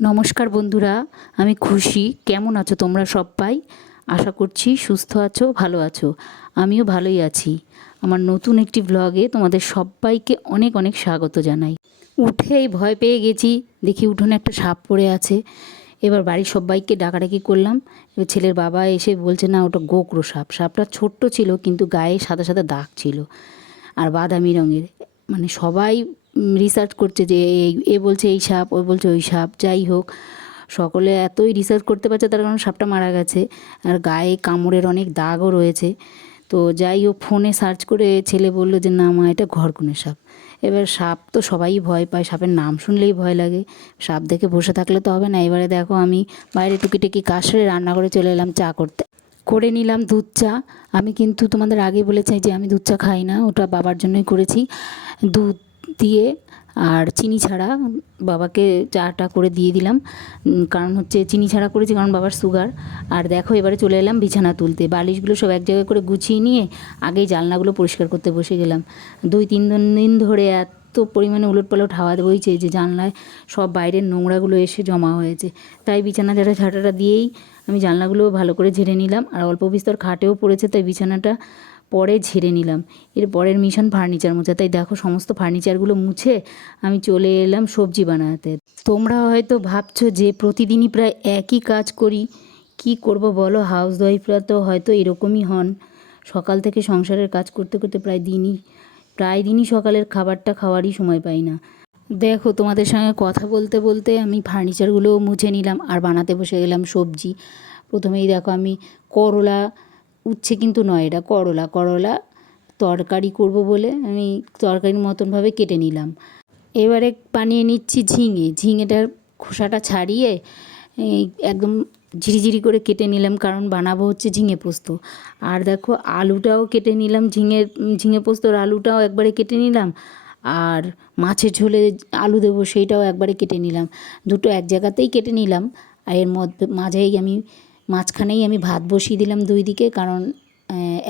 নমস্কার বন্ধুরা, আমি খুশি। কেমন আছো তোমরা সবাই? আশা করছি সুস্থ আছো, ভালো আছো। আমিও ভালোই আছি। আমার নতুন একটি ব্লগে তোমাদের সবাইকে অনেক অনেক স্বাগত জানাই। উঠেই ভয় পেয়ে গেছি, দেখি উঠোনে একটা সাপ পড়ে আছে। এবার বাড়ির সবাইকে ডাকাডাকি করলাম। এবার ছেলের বাবা এসে বলছে, না ওটা গোকরো সাপ। সাপটা ছোট্ট ছিল কিন্তু গায়ে সাদা সাদা দাগ ছিল আর বাদামি রঙের। মানে সবাই রিসার্চ করছে যে এ বলছে এই সাপ, ও বলছে ওই সাপ। যাই হোক, সকলে এতই রিসার্চ করতে পারছে তার কারণ সাপটা মারা গেছে আর গায়ে কামড়ের অনেক দাগও রয়েছে। তো যাই হোক, ফোনে সার্চ করে ছেলে বলল যে না মা, এটা ঘরকুনের সাপ। এবার সাপ তো সবাই ভয় পায়, সাপের নাম শুনলেই ভয় লাগে। সাপ দেখে বসে থাকলে তো হবে না। এবারে দেখো, আমি বাইরে টুকিটাকি কাজ সেরে রান্নাঘরে চলে এলাম চা করতে। করে নিলাম দুধ চা। আমি কিন্তু তোমাদের আগে বলেছি যে আমি দুধ চা খাই না, ওটা বাবার জন্যই করেছি। দুধ দিয়ে আর চিনি ছাড়া বাবাকে চাটা করে দিয়ে দিলাম। কারণ হচ্ছে চিনি ছাড়া করেছি কারণ বাবার সুগার। আর দেখো, এবারে চলে এলাম বিছানা তুলতে। বালিশগুলো সব এক জায়গায় করে গুছিয়ে নিয়ে আগেই জানলাগুলো পরিষ্কার করতে বসে গেলাম। 2-3 দিন ধরে এত পরিমাণে উলটপালট হাওয়া বইছে যে জানলায় সব বাইরের নোংরাগুলো এসে জমা হয়েছে। তাই বিছানা ঝাঁটাটা দিয়েই আমি জানলাগুলো ভালো করে ঝেড়ে নিলাম। আর অল্প বিস্তর খাটেও পড়েছে, তাই বিছানাটা পরে ঝেড়ে নিলাম। এর পরের মিশন ফার্নিচার মোছা। তাই দেখো, সমস্ত ফার্নিচারগুলো মুছে আমি চলে এলাম সবজি বানাতে। তোমরা হয়তো ভাবছো যে প্রতিদিনই প্রায় একই কাজ করি, কি করব বলো? হাউস ওয়াইফরা তো হয়তো এরকমই হন। সকাল থেকে সংসারের কাজ করতে করতে প্রায় দিনই সকালের খাবারটা খাওয়ারই সময় পাই না। দেখো, তোমাদের সঙ্গে কথা বলতে বলতে আমি ফার্নিচারগুলোও মুছে নিলাম আর বানাতে বসে গেলাম সবজি। প্রথমেই দেখো, আমি করলা, উচ্ছে কিন্তু নয়, এটা করলা তরকারি করব বলে আমি তরকারির মতনভাবে কেটে নিলাম। এবারে বানিয়ে নিচ্ছি ঝিঙেটার খোসাটা ছাড়িয়ে একদম ঝিরিঝিরি করে কেটে নিলাম, কারণ বানাবো হচ্ছে ঝিঙে পোস্ত। আর দেখো, আলুটাও কেটে নিলাম, ঝিঙে পোস্তর আলুটাও একবারে কেটে নিলাম। আর মাছের ঝোলে আলু দেবো সেইটাও একবারে কেটে নিলাম। দুটো এক জায়গাতেই কেটে নিলাম। আর এর মাঝখানেই আমি ভাত বসিয়ে দিলাম 2 দিকে, কারণ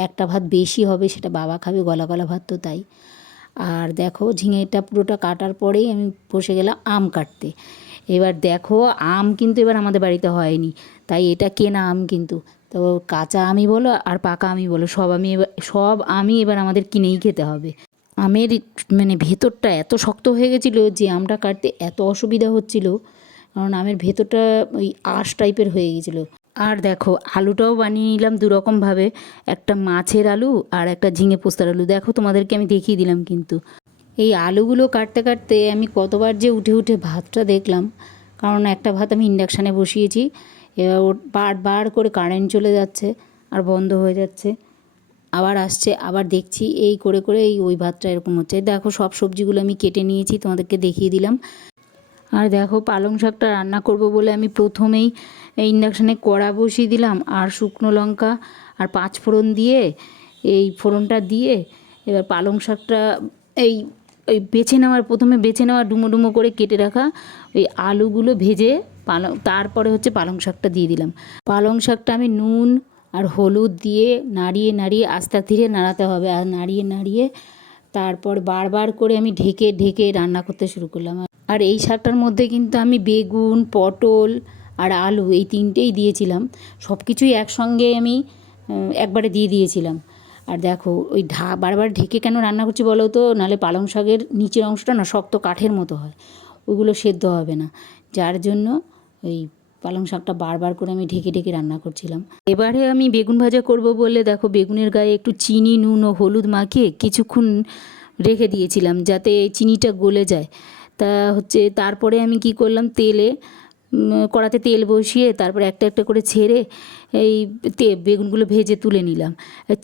একটা ভাত বেশি হবে, সেটা বাবা খাবে, গলা গলা ভাত তো তাই। আর দেখো, ঝিঙেটা পুরোটা কাটার পরেই আমি বসে গেলাম আম কাটতে। এবার দেখো, আম কিন্তু এবার আমাদের বাড়িতে হয়নি, তাই এটা কেনা আম কিন্তু। তো কাঁচা আমই বলো আর পাকা আমই বলো, সব আমই এবার আমাদের কিনেই খেতে হবে। আমের মানে ভেতরটা এত শক্ত হয়ে গেছিলো যে আমটা কাটতে এত অসুবিধা হচ্ছিলো, কারণ আমের ভেতরটা ওই আঁশ টাইপের হয়ে গেছিলো। আর দেখো, আলুটাও বানিয়ে নিলাম 2 রকমভাবে, একটা মাছের আলু আর একটা ঝিঙে পোস্তার আলু। দেখো, তোমাদেরকে আমি দেখিয়ে দিলাম কিন্তু। এই আলুগুলো কাটতে কাটতে আমি কতবার যে উঠে উঠে ভাতটা দেখলাম, কারণ একটা ভাত আমি ইন্ডাকশানে বসিয়েছি। এবার ওর বারবার করে কারেন্ট চলে যাচ্ছে আর বন্ধ হয়ে যাচ্ছে, আবার আসছে, আবার দেখছি, এই করে করে ওই ভাতটা এরকম হচ্ছে। দেখো, সব সবজিগুলো আমি কেটে নিয়েছি, তোমাদেরকে দেখিয়ে দিলাম। আর দেখো, পালং শাকটা রান্না করব বলে আমি প্রথমেই ইন্ডাকশানে কড়া বসিয়ে দিলাম আর শুকনো লঙ্কা আর 5 ফোড়ন দিয়ে, এই ফোড়নটা দিয়ে এবার পালং শাকটা এই ওই প্রথমে বেছে নেওয়া ডুমো ডুমো করে কেটে রাখা ওই আলুগুলো ভেজে তারপরে হচ্ছে পালং শাকটা দিয়ে দিলাম। পালং শাকটা আমি নুন আর হলুদ দিয়ে নাড়িয়ে নাড়িয়ে আস্তে ধীরে নাড়াতে হবে। আর নাড়িয়ে নাড়িয়ে তারপর বারবার করে আমি ঢেকে ঢেকে রান্না করতে শুরু করলাম। আর এই শাকটার মধ্যে কিন্তু আমি বেগুন, পটল আর আলু এই 3টেই দিয়েছিলাম। সব কিছুই একসঙ্গে আমি একবারে দিয়ে দিয়েছিলাম। আর দেখো, ওই বারবার ঢেকে কেন রান্না করছি বলো তো? নাহলে পালং শাকের নিচের অংশটা না শক্ত কাঠের মতো হয়, ওইগুলো সেদ্ধ হবে না। যার জন্য ওই পালং শাকটা বারবার করে আমি ঢেকে ঢেকে রান্না করছিলাম। এবারে আমি বেগুন ভাজা করব বলে দেখো, বেগুনের গায়ে একটু চিনি, নুন ও হলুদ মাখিয়ে কিছুক্ষণ রেখে দিয়েছিলাম যাতে চিনিটা গলে যায়। তা হচ্ছে, তারপরে আমি কি করলাম, কড়াতে তেল বসিয়ে তারপরে একটা একটা করে ছেড়ে এই বেগুনগুলো ভেজে তুলে নিলাম।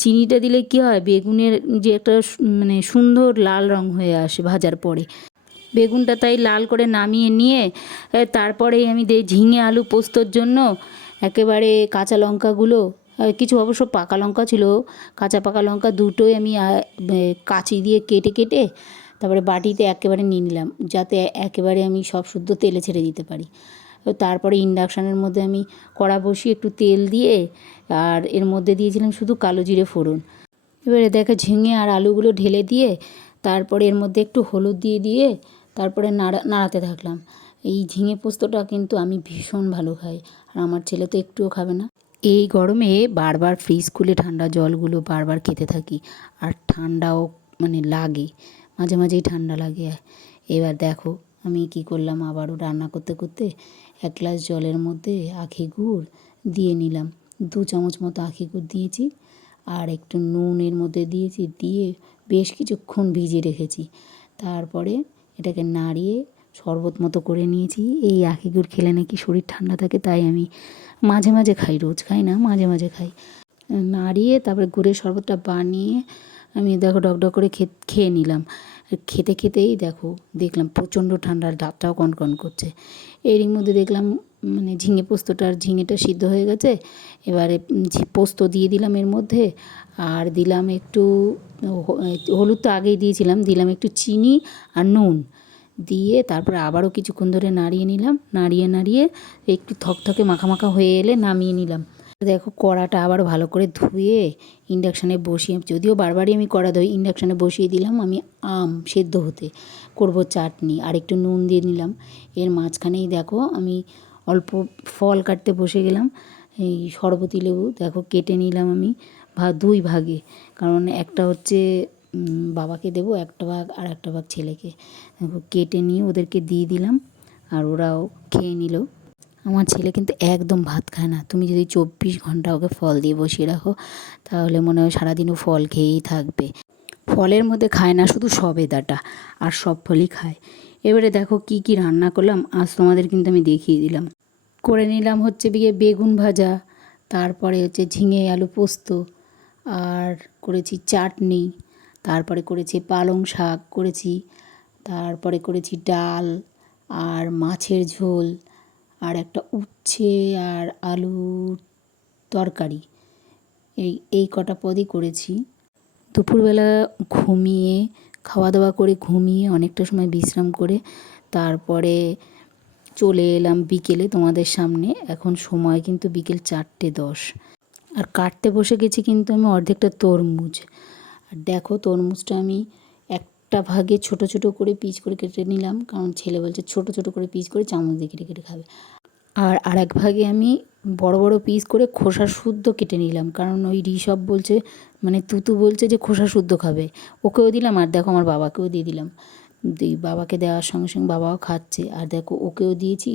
চিনিটা দিলে কি হয়, বেগুনের যে একটা মানে সুন্দর লাল রং হয়ে আসে ভাজার পরে। বেগুনটা তাই লাল করে নামিয়ে নিয়ে তারপরেই আমি ঝিঙে আলু পোস্তর জন্য একেবারে কাঁচা লঙ্কাগুলো, কিছু অবশ্য পাকা লঙ্কা ছিল, কাঁচা পাকা লঙ্কা দুটোই আমি কাঁচি দিয়ে কেটে কেটে তারপরে বাটিতে একেবারে নিয়ে নিলাম, যাতে একেবারে আমি সব শুদ্ধ তেলে ছেড়ে দিতে পারি। তারপরে ইন্ডাকশানের মধ্যে আমি কড়া বসিয়ে একটু তেল দিয়ে আর এর মধ্যে দিয়েছিলাম শুধু কালো জিরে ফোড়ন। এবারে দেখো, ঝিঙে আর আলুগুলো ঢেলে দিয়ে তারপরে এর মধ্যে একটু হলুদ দিয়ে দিয়ে তারপরে নাড়াতে থাকলাম। এই ঝিঙে পোস্তটা কিন্তু আমি ভীষণ ভালো খাই, আর আমার ছেলে তো একটুও খাবে না। এই গরমে বারবার ফ্রিজ খুলে ঠান্ডা জলগুলো বারবার খেতে থাকি, আর ঠান্ডাও মানে লাগে, মাঝে মাঝেই ঠান্ডা লাগে। এবার দেখো আমি কি করলাম, আবারও রান্না করতে করতে 1 গ্লাস জলের মধ্যে আখি গুড় দিয়ে নিলাম, 2 চামচ মতো আখি গুড় দিয়েছি, আর একটু নুন এর মধ্যে দিয়েছি, দিয়ে বেশ কিছুক্ষণ ভিজিয়ে রেখেছি। তারপরে এটাকে নাড়িয়ে শরবত মতো করে নিয়েছি। এই আখি গুড় খেলে নাকি শরীর ঠান্ডা থাকে, তাই আমি মাঝে মাঝে খাই, রোজ খাই না, মাঝে মাঝে খাই। নাড়িয়ে তারপরে গুড়ের শরবতটা বানিয়ে আমি দেখো ডক করে খেয়ে নিলাম। খেতে খেতেই দেখলাম প্রচণ্ড ঠান্ডা, দাঁতটাও কনকন করছে। এরই মধ্যে দেখলাম মানে ঝিঙেটা সিদ্ধ হয়ে গেছে। এবারে পোস্ত দিয়ে দিলাম এর মধ্যে, আর দিলাম একটু হলুদ তো আগেই দিয়েছিলাম, দিলাম একটু চিনি আর নুন দিয়ে তারপরে আবারও কিছুক্ষণ ধরে নাড়িয়ে নিলাম। নাড়িয়ে একটু থকথকে মাখা মাখা হয়ে এলে নামিয়ে নিলাম। দেখো কড়াটা আবার ভালো করে ধুয়ে ইন্ডাকশানে বসিয়ে, যদিও বারবারই আমি কড়া ধুই, ইন্ডাকশানে বসিয়ে দিলাম আমি আম সেদ্ধ হতে, করব চাটনি, আর একটু নুন দিয়ে নিলাম। এর মাঝখানেই দেখো আমি অল্প ফল কাটতে বসে গেলাম। এই শরবতি লেবু দেখো কেটে নিলাম আমি 2 ভাগে, কারণ একটা হচ্ছে বাবাকে দেবো, একটা ভাগ আর একটা ভাগ ছেলেকে। দেখো কেটে নিয়ে ওদেরকে দিয়ে দিলাম, আর ওরাও খেয়ে নিল। আমার ছেলে কিন্তু একদম ভাত খায় না, তুমি যদি 24 ঘন্টা ওকে ফল দিয়ে বসিয়ে রাখো তাহলে মনে হয় সারাদিনও ফল খেয়েই থাকবে। ফলের মধ্যে খায় না শুধু সবেদাটা, আর সব ফলই খায়। এবারে দেখো কি কি রান্না করলাম আজ তোমাদের কিন্তু আমি দেখিয়ে দিলাম। করে নিলাম হচ্ছে বেগুন ভাজা, তারপরে হচ্ছে ঝিঙে আলু পোস্ত, আর করেছি চাটনি, তারপরে করেছি পালং শাক করেছি, তারপরে করেছি ডাল আর মাছের ঝোল, আর একটা উচ্ছে আর আলুর তরকারি। এই কটা পদই করেছি। দুপুরবেলা ঘুমিয়ে খাওয়া দাওয়া করে ঘুমিয়ে অনেকটা সময় বিশ্রাম করে তারপরে চলে এলাম বিকেলে তোমাদের সামনে। এখন সময় কিন্তু বিকেল 4:10, আর কাটতে বসে গেছি কিন্তু আমি অর্ধেকটা তরমুজ। আর দেখো তরমুজটা আমি একটা ভাগে ছোট ছোট করে পিস করে কেটে নিলাম, কারণ ছেলে বলছে ছোট ছোট করে পিস করে চামচ দিয়ে কেটে কেটে খাবে। আর আরেক ভাগে আমি বড় বড় পিস করে খোসা শুদ্ধ কেটে নিলাম, কারণ ওই ঋষভ বলছে, মানে তুতু বলছে যে খোসা শুদ্ধ খাবে, ওকেও দিলাম। আর দেখো আমার বাবাকেও দিয়ে দিলাম, বাবাকে দেওয়ার সঙ্গে সঙ্গে বাবাও খাচ্ছে, আর দেখো ওকেও দিয়েছি,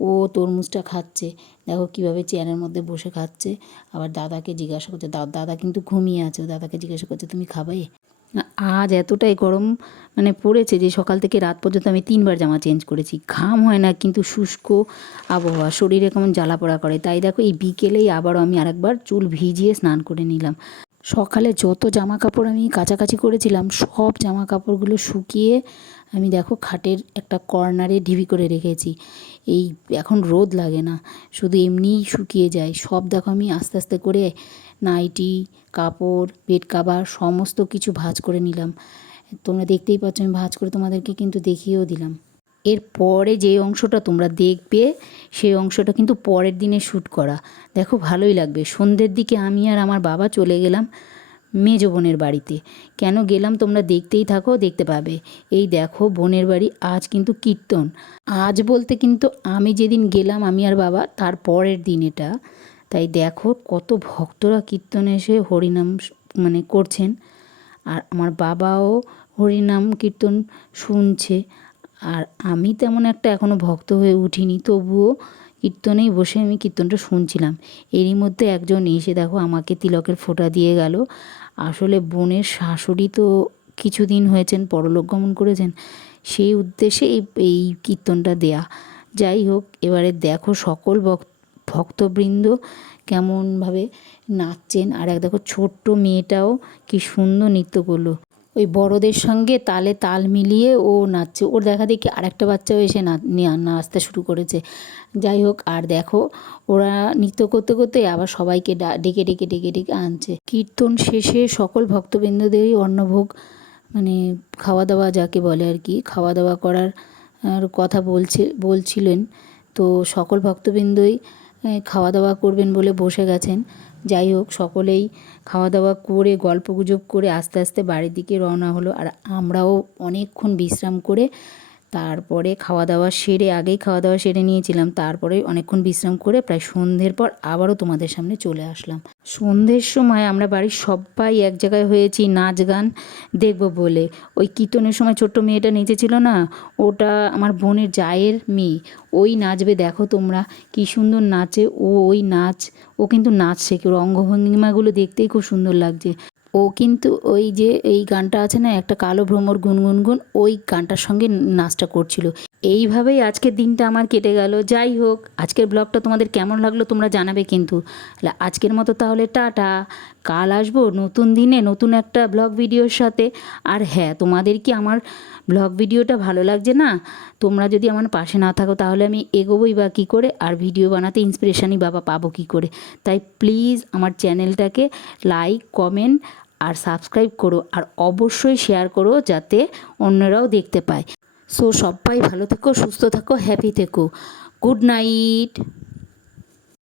ও তরমুজটা খাচ্ছে। দেখো কীভাবে চেয়ারের মধ্যে বসে খাচ্ছে। আবার দাদাকে জিজ্ঞাসা করছে, দাদা কিন্তু ঘুমিয়ে আছে, দাদাকে জিজ্ঞাসা করছে তুমি খাবে। আজ এতটাই গরম মানে পড়েছে যে সকাল থেকে রাত পর্যন্ত আমি 3বার জামা চেঞ্জ করেছি। ঘাম হয় না, কিন্তু শুষ্ক আবহাওয়া, শরীরে কেমন জ্বালাপোড়া করে। তাই দেখো এই বিকেলেই আবারও আমি আরেকবার চুল ভিজিয়ে স্নান করে নিলাম। সকালে যত জামা কাপড় আমি কাচাকাচি করেছিলাম সব জামা কাপড়গুলো শুকিয়ে আমি দেখো খাটের একটা কর্নারে ঢিবি করে রেখেছি। এই এখন রোদ লাগে না, শুধু এমনিই শুকিয়ে যায় সব। দেখো আমি আস্তে আস্তে করে নাইটি, কাপড়, বেড কাভার সমস্ত কিছু ভাঁজ করে নিলাম। তোমরা দেখতেই পাচ্ছ আমি ভাঁজ করে তোমাদেরকে কিন্তু দেখিয়েও দিলাম। এরপরে যে অংশটা তোমরা দেখবে সেই অংশটা কিন্তু পরের দিনে শ্যুট করা। দেখো ভালোই লাগবে। সন্ধ্যের দিকে আমি আর আমার বাবা চলে গেলাম মেজো বোনের বাড়িতে। কেন গেলাম তোমরা দেখতেই থাকো, দেখতে পাবে। এই দেখো বোনের বাড়ি, আজ কিন্তু কীর্তন। আজ বলতে কিন্তু আমি যেদিন গেলাম আমি আর বাবা তার পরের দিন এটা। তাই দেখো কত ভক্তরা কীর্তনে এসে হরিনাম মানে করছেন, আর আমার বাবাও হরিনাম কীর্তন শুনছে। আর আমি তেমন একটা এখনও ভক্ত হয়ে উঠিনি, তবুও কীর্তনেই বসে আমি কীর্তনটা শুনছিলাম। এরই মধ্যে একজন এসে দেখো আমাকে তিলকের ফোঁটা দিয়ে গেল। আসলে বোনের শাশুড়ি তো কিছুদিন হয়েছেন পরলোক গমন করেছেন, সেই উদ্দেশ্যে এই কীর্তনটা দেয়া। যাই হোক, এবারে দেখো সকল ভক্তবৃন্দ কেমনভাবে নাচছেন। আর এক দেখো ছোট্ট মেয়েটাও কি সুন্দর নৃত্য করলো, ওই বড়দের সঙ্গে তালে তাল মিলিয়ে ও নাচছে। ওর দেখা দেখি আরেকটা বাচ্চাও এসে নাচতে শুরু করেছে। যাই হোক, আর দেখো ওরা নৃত্য করতে করতে আবার সবাইকে ডেকে ডেকে ডেকে ডেকে আনছে। কীর্তন শেষে সকল ভক্তবৃন্দদেরই অন্নভোগ মানে খাওয়া দাওয়া যাকে বলে আর কি, খাওয়া দাওয়া করার কথা বলছিলেন। তো সকল ভক্তবৃন্দই খাওয়া দাওয়া করবেন বলে বসে গেছেন। যাই হোক, সকলেই খাওয়া দাওয়া করে গল্পগুজব করে আস্তে আস্তে বাড়ির দিকে রওনা হলো। আর আমরাও অনেকক্ষণ বিশ্রাম করে তারপরে খাওয়া দাওয়া সেরে, আগেই খাওয়া দাওয়া সেরে নিয়েছিলাম, তারপরে অনেকক্ষণ বিশ্রাম করে প্রায় সন্ধ্যের পর আবারও তোমাদের সামনে চলে আসলাম। সন্ধ্যের সময় আমরা বাড়ির সবাই এক জায়গায় হয়েছি নাচ গান দেখব বলে। ওই কীর্তনের সময় ছোট্ট মেয়েটা নেচেছিল না, ওটা আমার বোনের জায়ের মেয়ে, ওই নাচবে। দেখো তোমরা কী সুন্দর নাচে ওই নাচ, ও কিন্তু নাচ শেখে, ওর অঙ্গভঙ্গিমাগুলো দেখতেই খুব সুন্দর লাগছে। ও কিন্তু ওই যে এই গানটা আছে না, একটা কালো ভ্রমর গুনগুনগুন, ওই গানটার সঙ্গে নাচটা করছিল। এইভাবেই আজকের দিনটা আমার কেটে গেল। যাই হোক, আজকের ব্লগটা তোমাদের কেমন লাগলো তোমরা জানাবে কিন্তু। আজকের মতো তাহলে টাটা, কাল আসবো নতুন দিনে নতুন একটা ব্লগ ভিডিওর সাথে। আর হ্যাঁ, তোমাদের কি আমার ব্লগ ভিডিওটা ভালো লাগছে না? তোমরা যদি আমার পাশে না থাকো তাহলে আমি এগোবোই বা কী করে, আর ভিডিও বানাতে ইন্সপিরেশনই বাবা পাবো কী করে? তাই প্লিজ আমার চ্যানেলটাকে লাইক, কমেন্ট আর সাবস্ক্রাইব করো, আর অবশ্যই শেয়ার করো যাতে অন্যরাও দেখতে পায়। সো সবাই ভালো থেকো, সুস্থ থাকো, হ্যাপি থেকো। Good night.